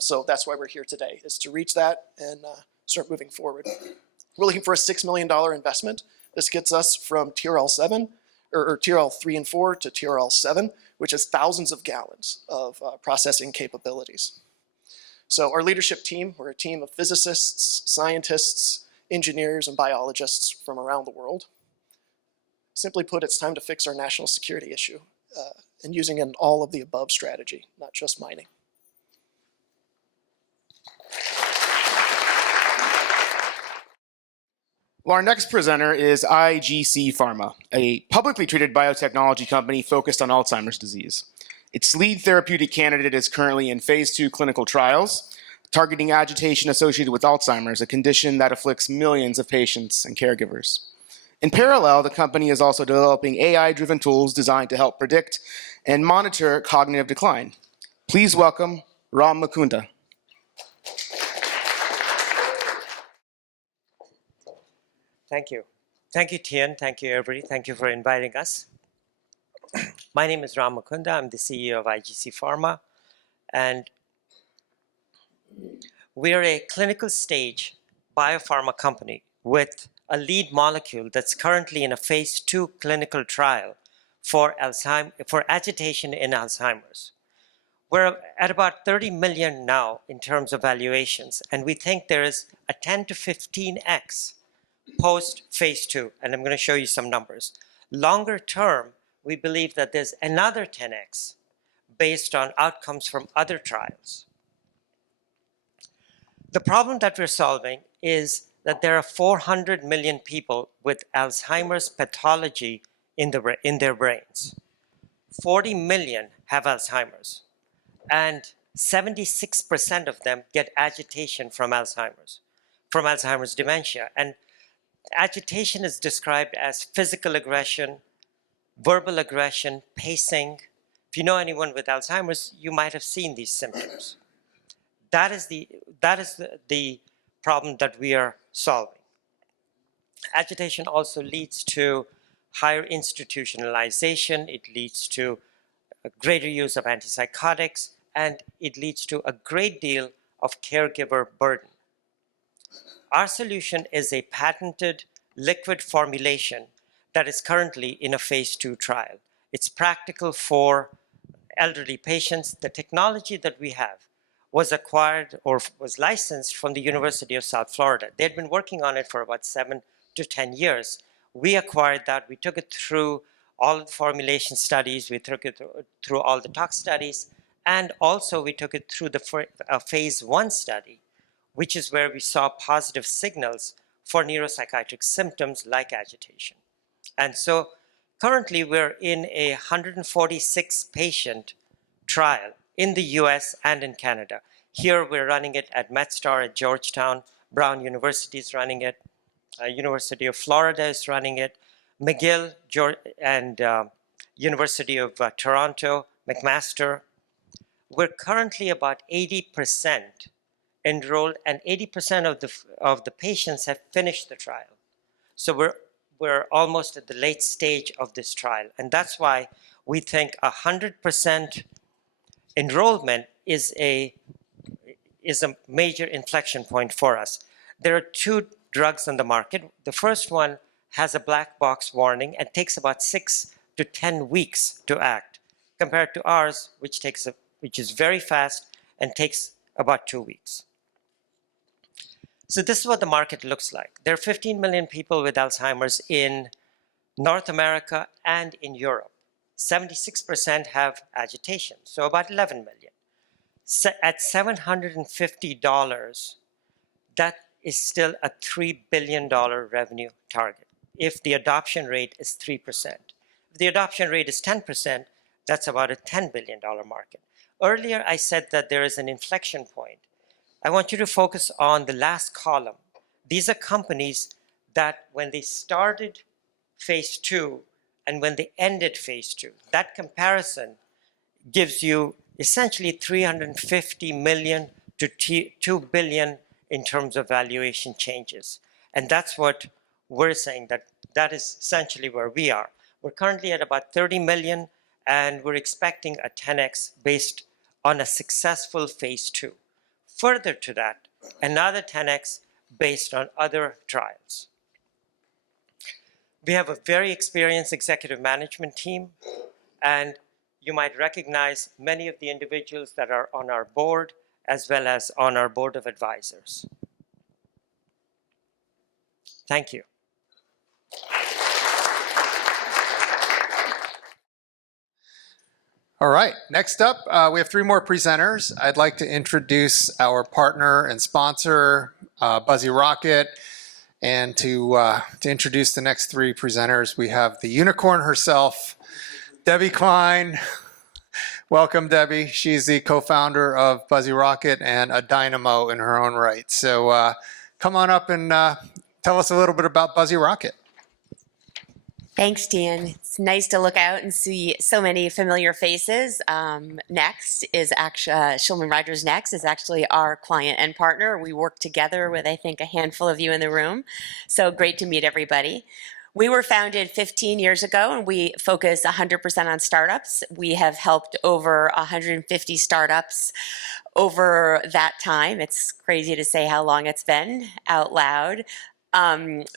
So that's why we're here today, is to reach that and start moving forward. We're looking for a $6 million investment. This gets us from TRL 7, or TRL 3 and 4 to TRL 7, which is thousands of gallons of processing capabilities. So our leadership team, we're a team of physicists, scientists, engineers, and biologists from around the world. Simply put, it's time to fix our national security issue and using an all of the above strategy, not just mining. Well, our next presenter is IGC Pharma, a publicly traded biotechnology company focused on Alzheimer's disease. Its lead therapeutic candidate is currently in phase 2 clinical trials, targeting agitation associated with Alzheimer's, a condition that afflicts millions of patients and caregivers. In parallel, the company is also developing AI-driven tools designed to help predict and monitor cognitive decline. Please welcome Ram Mukunda. Thank you. Thank you, Tian. Thank you, everybody. Thank you for inviting us. My name is Ram Mukunda. I'm the CEO of IGC Pharma. And we're a clinical stage biopharma company with a lead molecule that's currently in a phase 2 clinical trial for agitation in Alzheimer's. We're at about 30 million now in terms of valuations, and we think there is a 10 to 15x post phase 2, and I'm going to show you some numbers. Longer term, we believe that there's another 10x based on outcomes from other trials. The problem that we're solving is that there are 400 million people with Alzheimer's pathology in their brains. 40 million have Alzheimer's, and 76% of them get agitation from Alzheimer's dementia. And agitation is described as physical aggression, verbal aggression, pacing. If you know anyone with Alzheimer's, you might have seen these symptoms. That is the problem that we are solving. Agitation also leads to higher institutionalization. It leads to a greater use of antipsychotics, and it leads to a great deal of caregiver burden. Our solution is a patented liquid formulation that is currently in a phase 2 trial. It's practical for elderly patients. The technology that we have was acquired or was licensed from the University of South Florida. They'd been working on it for about 7 to 10 years. We acquired that. We took it through all of the formulation studies. We took it through all the tox studies. And also we took it through the phase 1 study, which is where we saw positive signals for neuropsychiatric symptoms like agitation. And so currently we're in a 146 patient trial in the US and in Canada. Here we're running it at MedStar at Georgetown. Brown University is running it. University of Florida is running it. McGill and University of Toronto, McMaster. We're currently about 80% enrolled, and 80% of the patients have finished the trial. So we're almost at the late stage of this trial, and that's why we think 100% enrollment is a major inflection point for us. There are 2 drugs on the market. The first one has a black box warning and takes about 6 to 10 weeks to act, compared to ours, which is very fast and takes about 2 weeks. So this is what the market looks like. There are 15 million people with Alzheimer's in North America and in Europe. 76% have agitation, so about 11 million. At $750, that is still a $3 billion revenue target if the adoption rate is 3%. If the adoption rate is 10%, that's about a $10 billion market. Earlier, I said that there is an inflection point. I want you to focus on the last column. These are companies that when they started phase 2 and when they ended phase 2, that comparison gives you essentially 350 million to 2 billion in terms of valuation changes. And that's what we're saying, that is essentially where we are. We're currently at about 30 million, and we're expecting a 10x based on a successful phase 2. Further to that, another 10x based on other trials. We have a very experienced executive management team, and you might recognize many of the individuals that are on our board as well as on our board of advisors. Thank you. All right, next up, we have three more presenters. I'd like to introduce our partner and sponsor, Buzzy Rocket. And to introduce the next three presenters, we have the unicorn herself, Debbie Klein. Welcome, Debbie. She's the co-founder of Buzzy Rocket and a dynamo in her own right. So come on up and tell us a little bit about Buzzy Rocket. Thanks, Dan. It's nice to look out and see so many familiar faces. Next is actually Shulman Rogers. Next is actually our client and partner. We work together with, I think, a handful of you in the room. So great to meet everybody. We were founded 15 years ago, and we focus 100% on startups. We have helped over 150 startups over that time. It's crazy to say how long it's been out loud.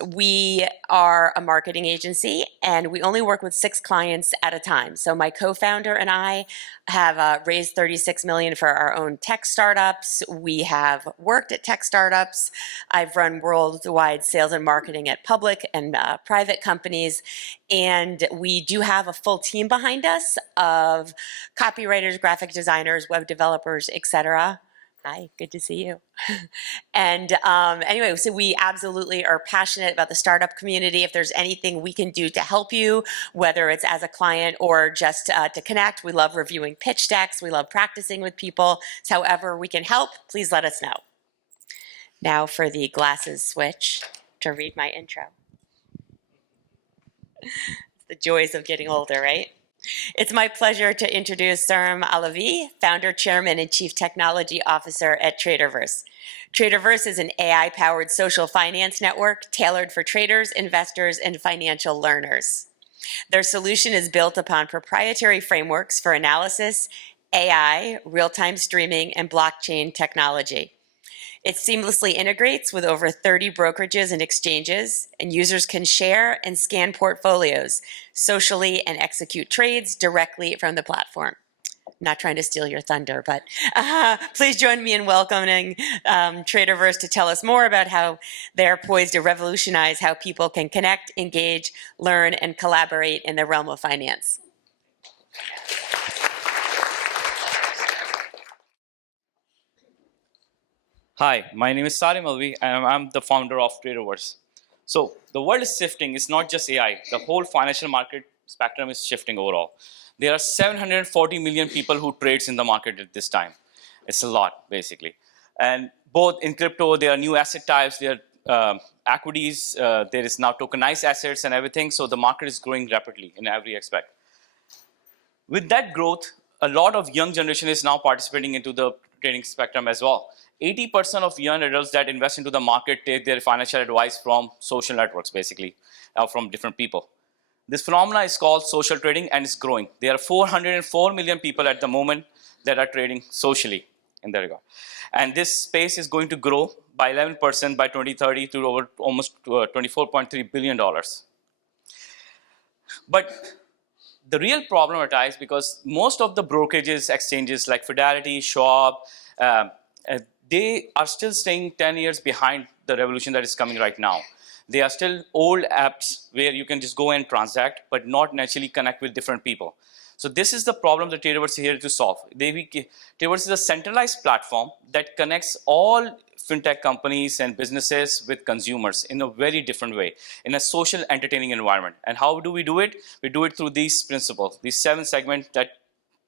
We are a marketing agency, and we only work with 6 clients at a time. So my co-founder and I have raised $36 million for our own tech startups. We have worked at tech startups. I've run worldwide sales and marketing at public and private companies. And we do have a full team behind us of copywriters, graphic designers, web developers, etc. Hi, good to see you. And anyway, so we absolutely are passionate about the startup community. If there's anything we can do to help you, whether it's as a client or just to connect, we love reviewing pitch decks. We love practicing with people. So however we can help, please let us know. Now for the glasses switch to read my intro. It's the joys of getting older, right? It's my pleasure to introduce Saram Alavi, founder, chairman, and chief technology officer at Traderverse. Traderverse is an AI-powered social finance network tailored for traders, investors, and financial learners. Their solution is built upon proprietary frameworks for analysis, AI, real-time streaming, and blockchain technology. It seamlessly integrates with over 30 brokerages and exchanges, and users can share and scan portfolios socially and execute trades directly from the platform. Not trying to steal your thunder, but please join me in welcoming Traderverse to tell us more about how they're poised to revolutionize how people can connect, engage, learn, and collaborate in the realm of finance. Hi, my name is Sarim Alvi, and I'm the founder of Traderverse. So the world is shifting. It's not just AI. The whole financial market spectrum is shifting overall. There are 740 million people who trades in the market at this time. It's a lot, basically. And both in crypto, there are new asset types, there are equities, there is now tokenized assets and everything. So the market is growing rapidly in every aspect. With that growth, a lot of young generation is now participating into the trading spectrum as well. 80% of young adults that invest into the market take their financial advice from social networks, basically, from different people. This phenomenon is called social trading, and it's growing. There are 404 million people at the moment that are trading socially in that regard. And this space is going to grow by 11% by 2030 to over almost $24.3 billion. But the real problem arises because most of the brokerages, exchanges like Fidelity, Schwab, they are still staying 10 years behind the revolution that is coming right now. They are still old apps where you can just go and transact, but not naturally connect with different people. So this is the problem that Traderverse is here to solve. Traderverse is a centralized platform that connects all fintech companies and businesses with consumers in a very different way, in a social, entertaining environment. And how do we do it? We do it through these principles, these 7 segments that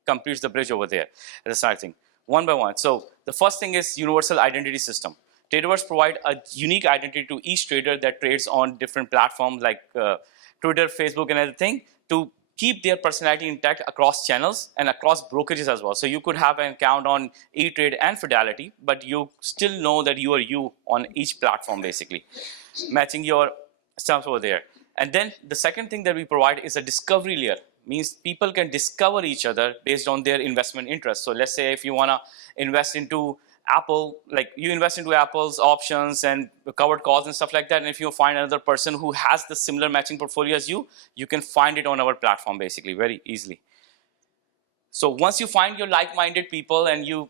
completes the bridge over there. That's another thing. One by one. So the first thing is universal identity system. Traderverse provide a unique identity to each trader that trades on different platforms like Twitter, Facebook, and everything to keep their personality intact across channels and across brokerages as well. So you could have an account on E-Trade and Fidelity, but you still know that you are you on each platform, basically, matching your stuff over there. And then the second thing that we provide is a discovery layer. Means people can discover each other based on their investment interests. So let's say if you want to invest into Apple, like you invest into Apple's options and covered calls and stuff like that, and if you find another person who has the similar matching portfolio as you, you can find it on our platform basically very easily. So once you find your like-minded people and you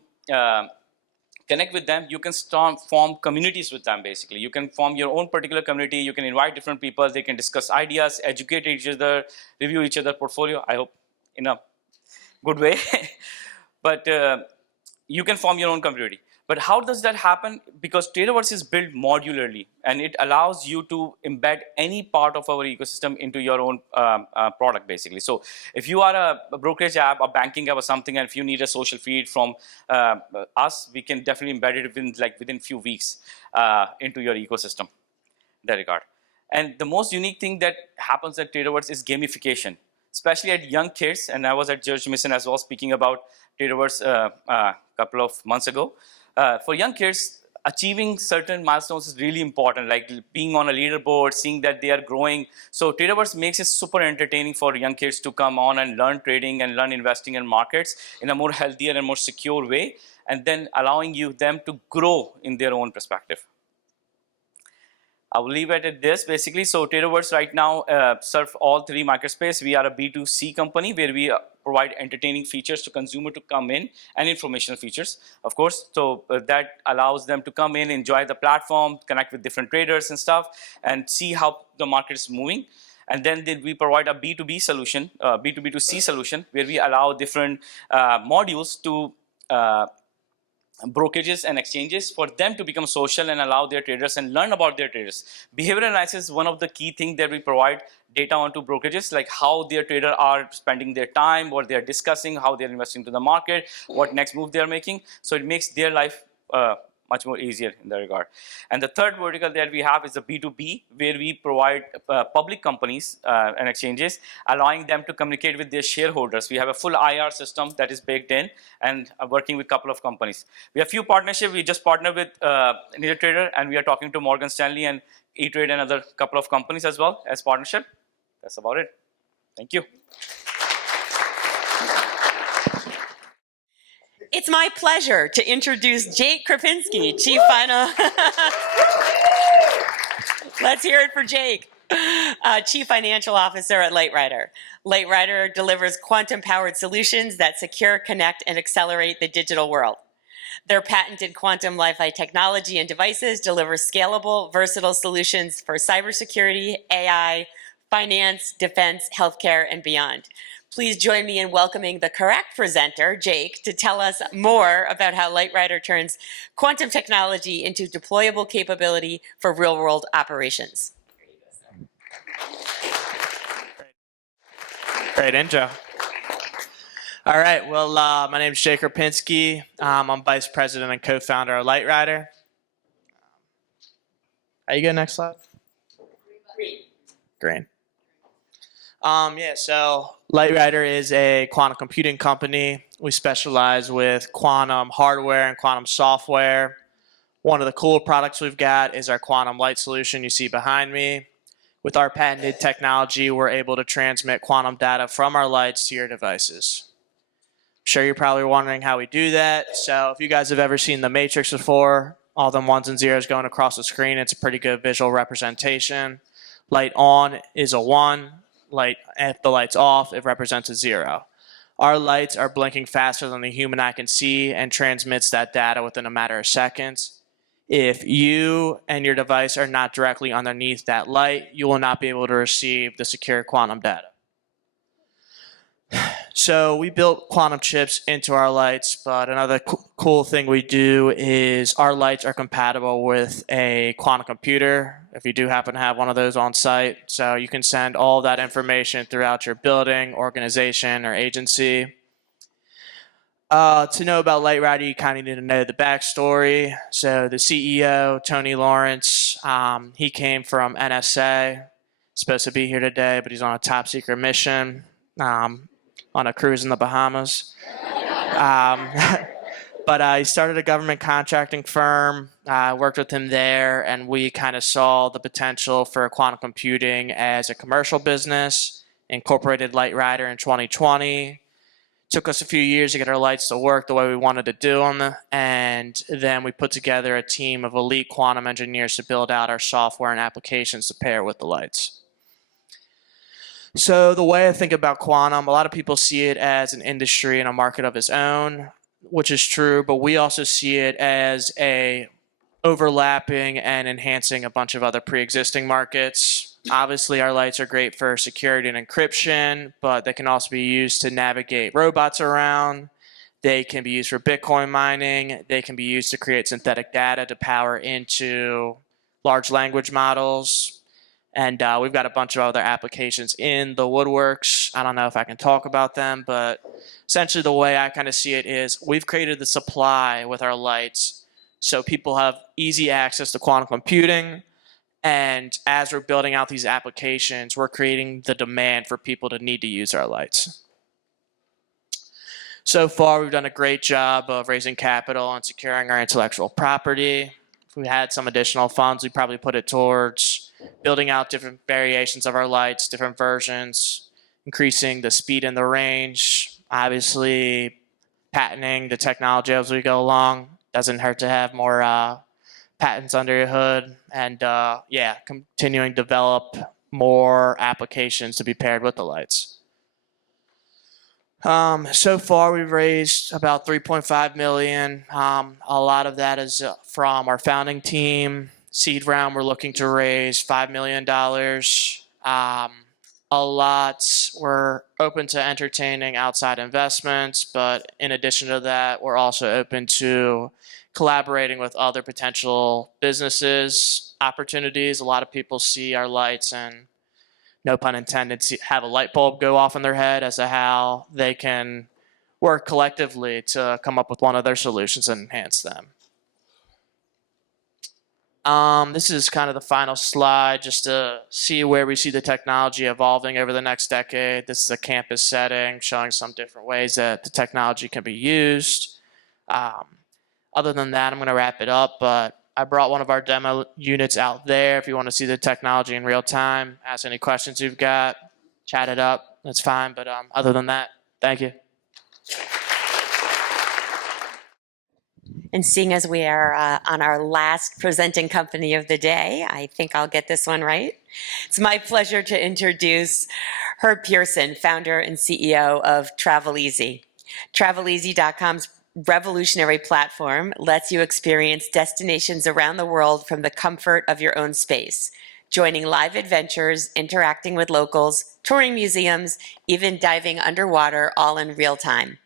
connect with them, you can form communities with them basically. You can form your own particular community, you can invite different people, they can discuss ideas, educate each other, review each other's portfolio. I hope enough. good way. But you can form your own community. But how does that happen? Because Traderverse is built modularly, and it allows you to embed any part of our ecosystem into your own product, basically. So if you are a brokerage app, a banking app or something, and if you need a social feed from us, we can definitely embed it within few weeks into your ecosystem in that regard. And the most unique thing that happens at Traderverse is gamification, especially at young kids. And I was at George Mason as well, speaking about Traderverse a couple of months ago. For young kids, achieving certain milestones is really important, like being on a leaderboard, seeing that they are growing. So Traderverse makes it super entertaining for young kids to come on and learn trading and learn investing in markets in a more healthier and more secure way, and then allowing them to grow in their own perspective. I will leave it at this, basically. So Traderverse right now serve all three microspace. We are a B2C company where we provide entertaining features to consumer to come in, and informational features, of course. So that allows them to come in, enjoy the platform, connect with different traders and stuff, and see how the market is moving. And then we provide a B2B solution, B2B2C solution, where we allow different modules to brokerages and exchanges for them to become social and allow their traders and learn about their traders. Behavioral analysis is one of the key things that we provide data onto brokerages, like how their traders are spending their time, what they're discussing, how they're investing to the market, what next move they're making. So it makes their life much more easier in that regard. And the third vertical that we have is the B2B, where we provide public companies and exchanges, allowing them to communicate with their shareholders. We have a full IR system that is baked in, and working with a couple of companies. We have few partnerships. We just partnered with NeoTrader, and we are talking to Morgan Stanley and E-Trade and other couple of companies as well as partnership. That's about it. Thank you. It's my pleasure to introduce Jake Krapinski, Chief Let's hear it for Jake. Chief Financial Officer at LightRider. LightRider delivers quantum-powered solutions that secure, connect, and accelerate the digital world. Their patented quantum Wi-Fi technology and devices deliver scalable, versatile solutions for cybersecurity, AI, finance, defense, healthcare, and beyond. Please join me in welcoming the correct presenter, Jake, to tell us more about how LightRider turns quantum technology into deployable capability for real-world operations. Great intro. All right, well, my name is Jake Krapinski. I'm Vice President and co-founder of LightRider. Are you good? Next slide. Green. Yeah, so LightRider is a quantum computing company. We specialize with quantum hardware and quantum software. One of the cool products we've got is our quantum light solution you see behind me. With our patented technology, we're able to transmit quantum data from our lights to your devices. I'm sure you're probably wondering how we do that. So if you guys have ever seen The Matrix before, all them ones and zeros going across the screen, it's a pretty good visual representation. Light on is a 1. If the light's off, it represents a 0. Our lights are blinking faster than the human eye can see and transmits that data within a matter of seconds. If you and your device are not directly underneath that light, you will not be able to receive the secure quantum data. So we built quantum chips into our lights, but another cool thing we do is our lights are compatible with a quantum computer, if you do happen to have one of those on site. So you can send all that information throughout your building, organization, or agency. To know about LightRider, you kind of need to know the backstory. So the CEO, Tony Lawrence, he came from NSA, supposed to be here today, but he's on a top secret mission. On a cruise in the Bahamas. But he started a government contracting firm, worked with him there, and we kind of saw the potential for quantum computing as a commercial business, incorporated LightRider in 2020. Took us a few years to get our lights to work the way we wanted to do them, and then we put together a team of elite quantum engineers to build out our software and applications to pair with the lights. So the way I think about quantum, a lot of people see it as an industry and a market of its own, which is true, but we also see it as a overlapping and enhancing a bunch of other pre-existing markets. Obviously, our lights are great for security and encryption, but they can also be used to navigate robots around. They can be used for Bitcoin mining. They can be used to create synthetic data to power into large language models. And we've got a bunch of other applications in the woodworks. I don't know if I can talk about them, but essentially the way I kind of see it is we've created the supply with our lights so people have easy access to quantum computing. And as we're building out these applications, we're creating the demand for people to need to use our lights. So far, we've done a great job of raising capital and securing our intellectual property. If we had some additional funds, we'd probably put it towards building out different variations of our lights, different versions, increasing the speed and the range, obviously patenting the technology as we go along. Doesn't hurt to have more patents under your hood, and yeah, continuing to develop more applications to be paired with the lights. So far, we've raised about 3.5 million. A lot of that is from our founding team. Seed round, we're looking to raise $5 million. A lot, we're open to entertaining outside investments, but in addition to that, we're also open to collaborating with other potential businesses, opportunities. A lot of people see our lights and, no pun intended, have a light bulb go off in their head as to how they can work collectively to come up with one of their solutions and enhance them. This is kind of the final slide just to see where we see the technology evolving over the next decade. This is a campus setting showing some different ways that the technology can be used. Other than that, I'm going to wrap it up, but I brought one of our demo units out there if you want to see the technology in real time. Ask any questions you've got, chat it up, that's fine, but other than that, thank you. And seeing as we are on our last presenting company of the day, I think I'll get this one right. It's my pleasure to introduce Herb Pearson, founder and CEO of TravelEasy. TravelEasy.com's revolutionary platform lets you experience destinations around the world from the comfort of your own space, joining live adventures, interacting with locals, touring museums, even diving underwater, all in real time.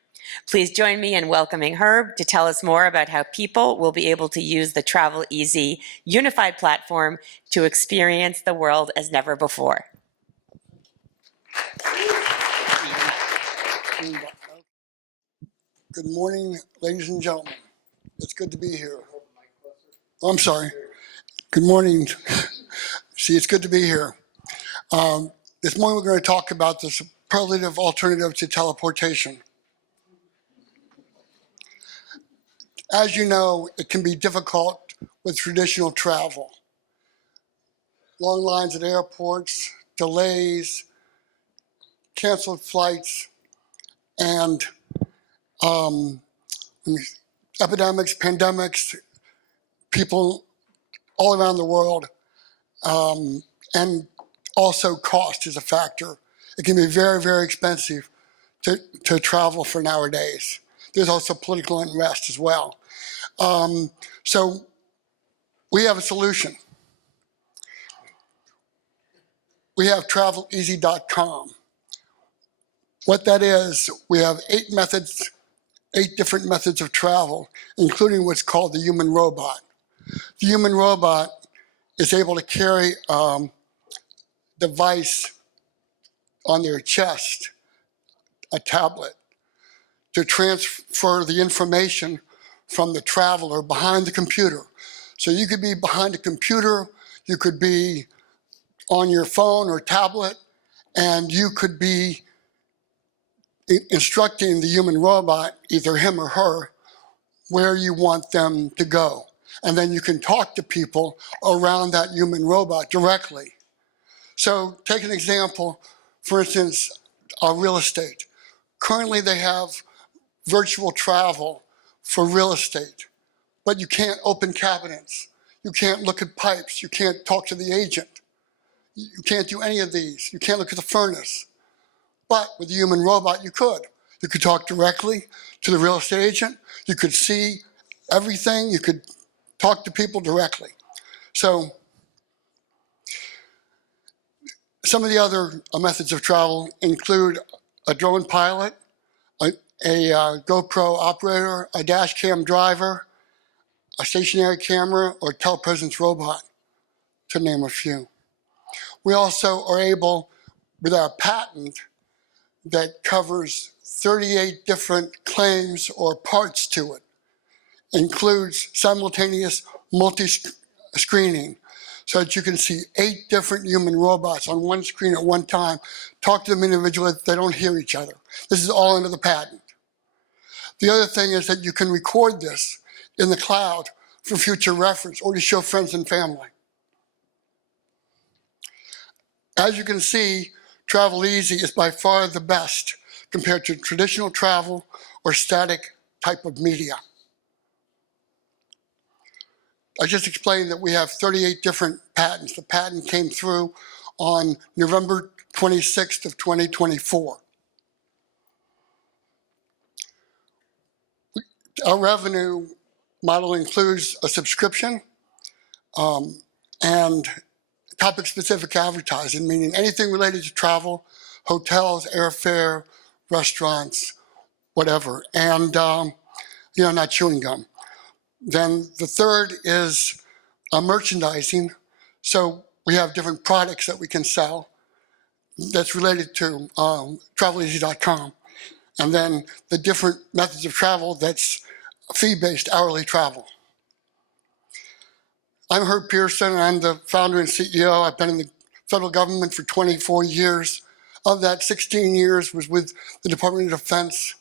Please join me in welcoming Herb to tell us more about how people will be able to use the TravelEasy unified platform to experience the world as never before. Good morning, ladies and gentlemen. It's good to be here. Oh, I'm sorry. Good morning. See, it's good to be here. This morning we're going to talk about the superlative alternative to teleportation. As you know, it can be difficult with traditional travel. Long lines at airports, delays, canceled flights, and epidemics, pandemics, people all around the world, and also cost is a factor. It can be very, very expensive to travel for nowadays. There's also political unrest as well. So we have a solution. We have TravelEasy.com. What that is, we have 8 different methods of travel, including what's called the human robot. The human robot is able to carry a device on their chest, a tablet, to transfer the information from the traveler behind the computer. So you could be behind a computer, you could be on your phone or tablet, and you could be instructing the human robot, either him or her, where you want them to go. And then you can talk to people around that human robot directly. So take an example, for instance, real estate. Currently they have virtual travel for real estate, but you can't open cabinets. You can't look at pipes. You can't talk to the agent. You can't do any of these. You can't look at the furnace. But with the human robot, you could. You could talk directly to the real estate agent. You could see everything. You could talk to people directly. So Some of the other methods of travel include a drone pilot, a GoPro operator, a dash cam driver, a stationary camera, or telepresence robot, to name a few. We also are able, with our patent that covers 38 different claims or parts to it, includes simultaneous multi-screening, so that you can see 8 different human robots on one screen at one time, talk to them individually if they don't hear each other. This is all under the patent. The other thing is that you can record this in the cloud for future reference or to show friends and family. As you can see, Travel Easy is by far the best compared to traditional travel or static type of media. I just explained that we have 38 different patents. The patent came through on November 26th of 2024. Our revenue model includes a subscription and topic-specific advertising, meaning anything related to travel, hotels, airfare, restaurants, whatever, and not chewing gum. Then the third is merchandising. So we have different products that we can sell that's related to traveleasy.com. And then the different methods of travel that's fee-based hourly travel. I'm Herb Pearson, and I'm the founder and CEO. I've been in the federal government for 24 years. Of that, 16 years was with the Department of Defense,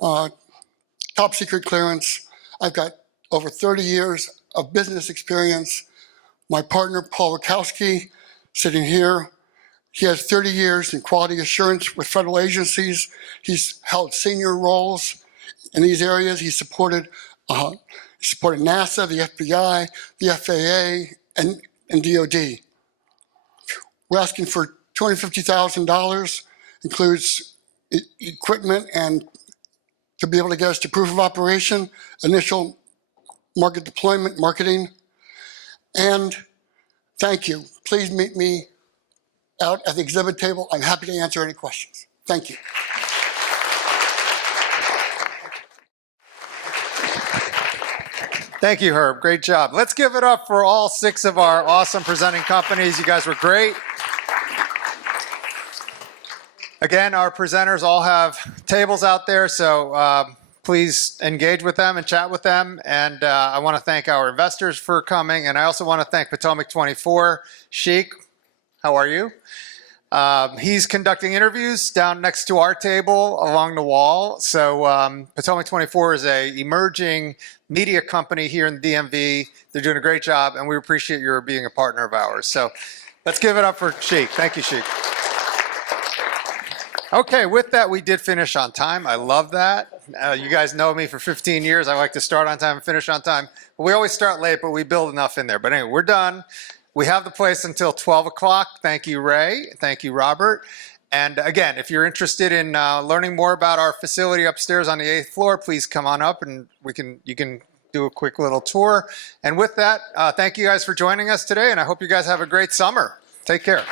top secret clearance. I've got over 30 years of business experience. My partner, Paul Wachowski, sitting here, he has 30 years in quality assurance with federal agencies. He's held senior roles in these areas. He supported NASA, the FBI, the FAA, and DOD. We're asking for $250,000, includes equipment and to be able to get us to proof of operation, initial market deployment, marketing, and thank you. Please meet me out at the exhibit table. I'm happy to answer any questions. Thank you. Thank you, Herb. Great job. Let's give it up for all 6 of our awesome presenting companies. You guys were great. Again, our presenters all have tables out there, so please engage with them and chat with them. And I want to thank our investors for coming. And I also want to thank Potomac 24. Sheik, how are you? He's conducting interviews down next to our table along the wall. So Potomac 24 is an emerging media company here in the DMV. They're doing a great job, and we appreciate your being a partner of ours. So let's give it up for Sheik. Thank you, Sheik. Okay, with that, we did finish on time. I love that. You guys know me for 15 years. I like to start on time and finish on time. We always start late, but we build enough in there. But anyway, we're done. We have the place until 12 o'clock. Thank you, Ray. Thank you, Robert. And again, if you're interested in learning more about our facility upstairs on the 8th floor, please come on up and you can do a quick little tour. And with that, thank you guys for joining us today, and I hope you guys have a great summer. Take care.